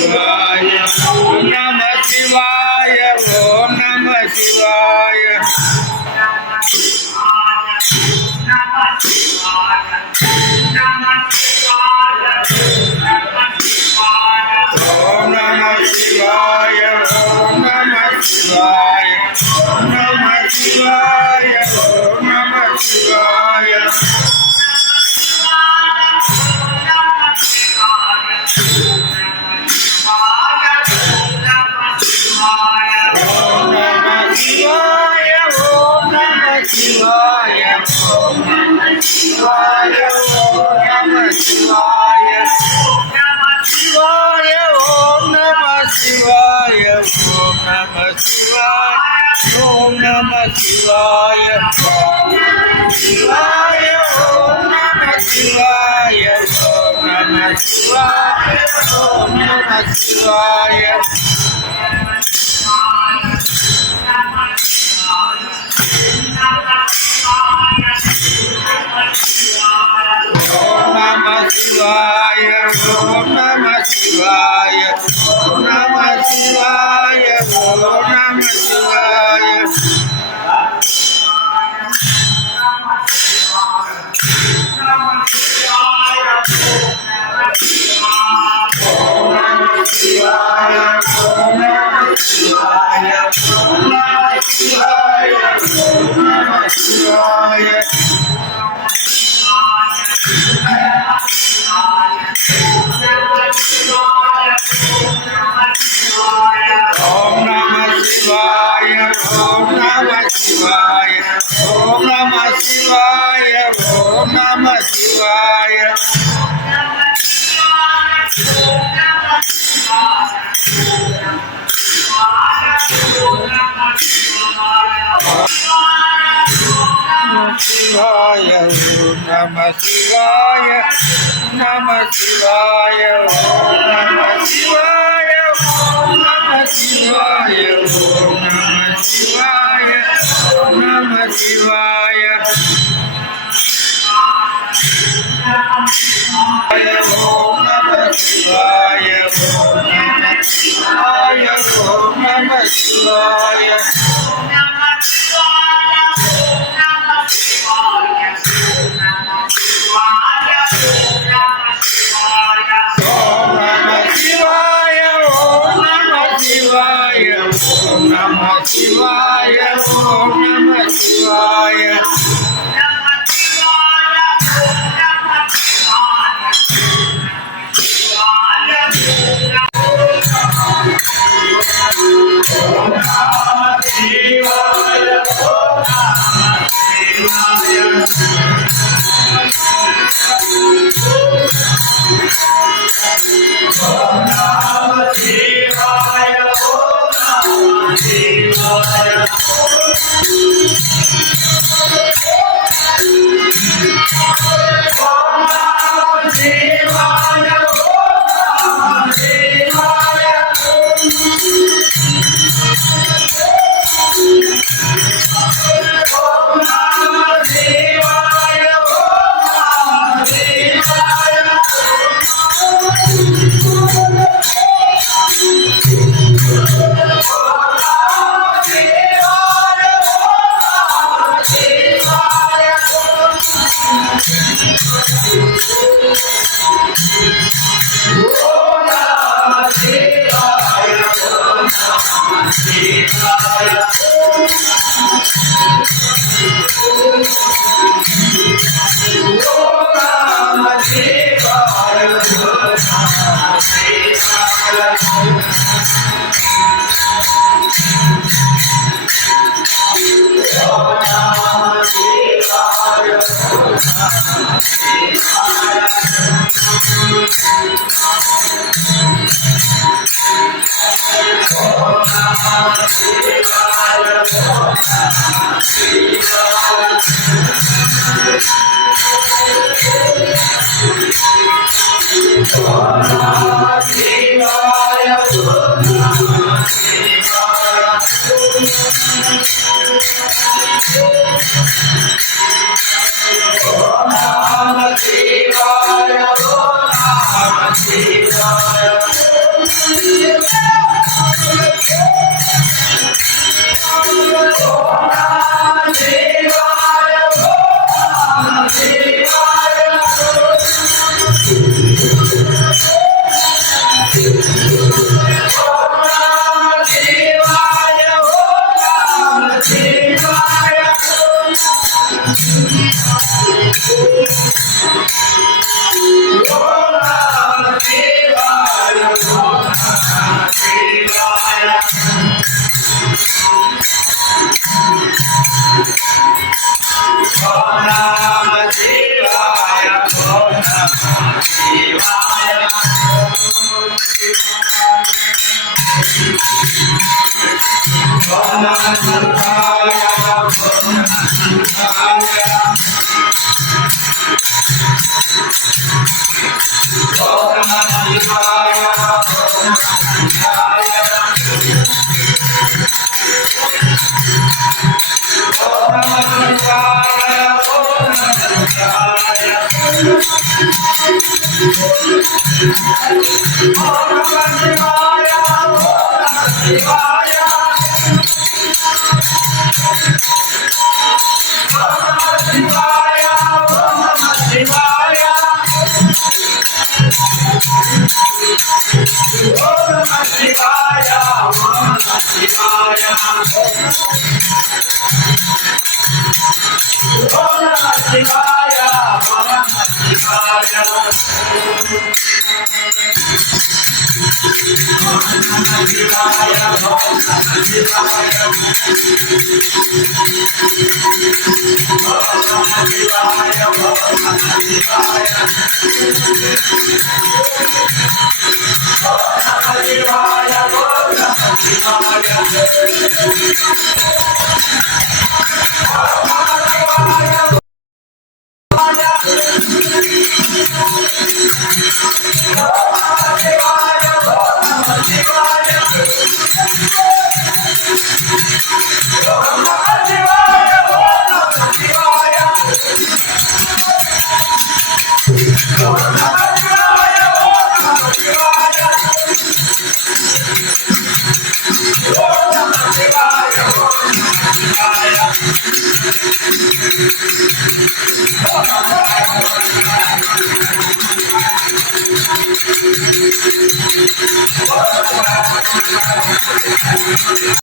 शिवाय नमः शिवाय ओम नमः शिवाय ओम नमः शिवाय ओम नमः शिवाय ओम नमः शिवाय ओम नमः शिवाय शिवाय ओम नमः शिवाय ओम नमः शिवाय शिवाय ओम नमः शिवाय ओम नमः शिवाय ओम नमः शिवाय शिवाय ओम नमः शिवाय ओम नमः शिवाय ओम नमः शिवाय ओम नमः शिवाय ओम नमः शिवाय ओम नमः शिवाय ओम नमः शिवाय ओम नमः शिवाय ओम नमः शिवाय ओम नमः शिवाय ओम नमः शिवाय ओम नमः शिवाय ओम नमः शिवाय ओम नमः शिवाय ओम नमः शिवाय शिवाय नमः शिवाय नमः शिवाय नमः शिवाय नमः शिवाय नमः शिवाय नमः शिवाय ओम नमः शिवाय ओम नमः शिवाय ओम नमः शिवाय ओम नमः शिवाय ओम नमः शिवाय ओम नमः शिवाय ओम नमः शिवाय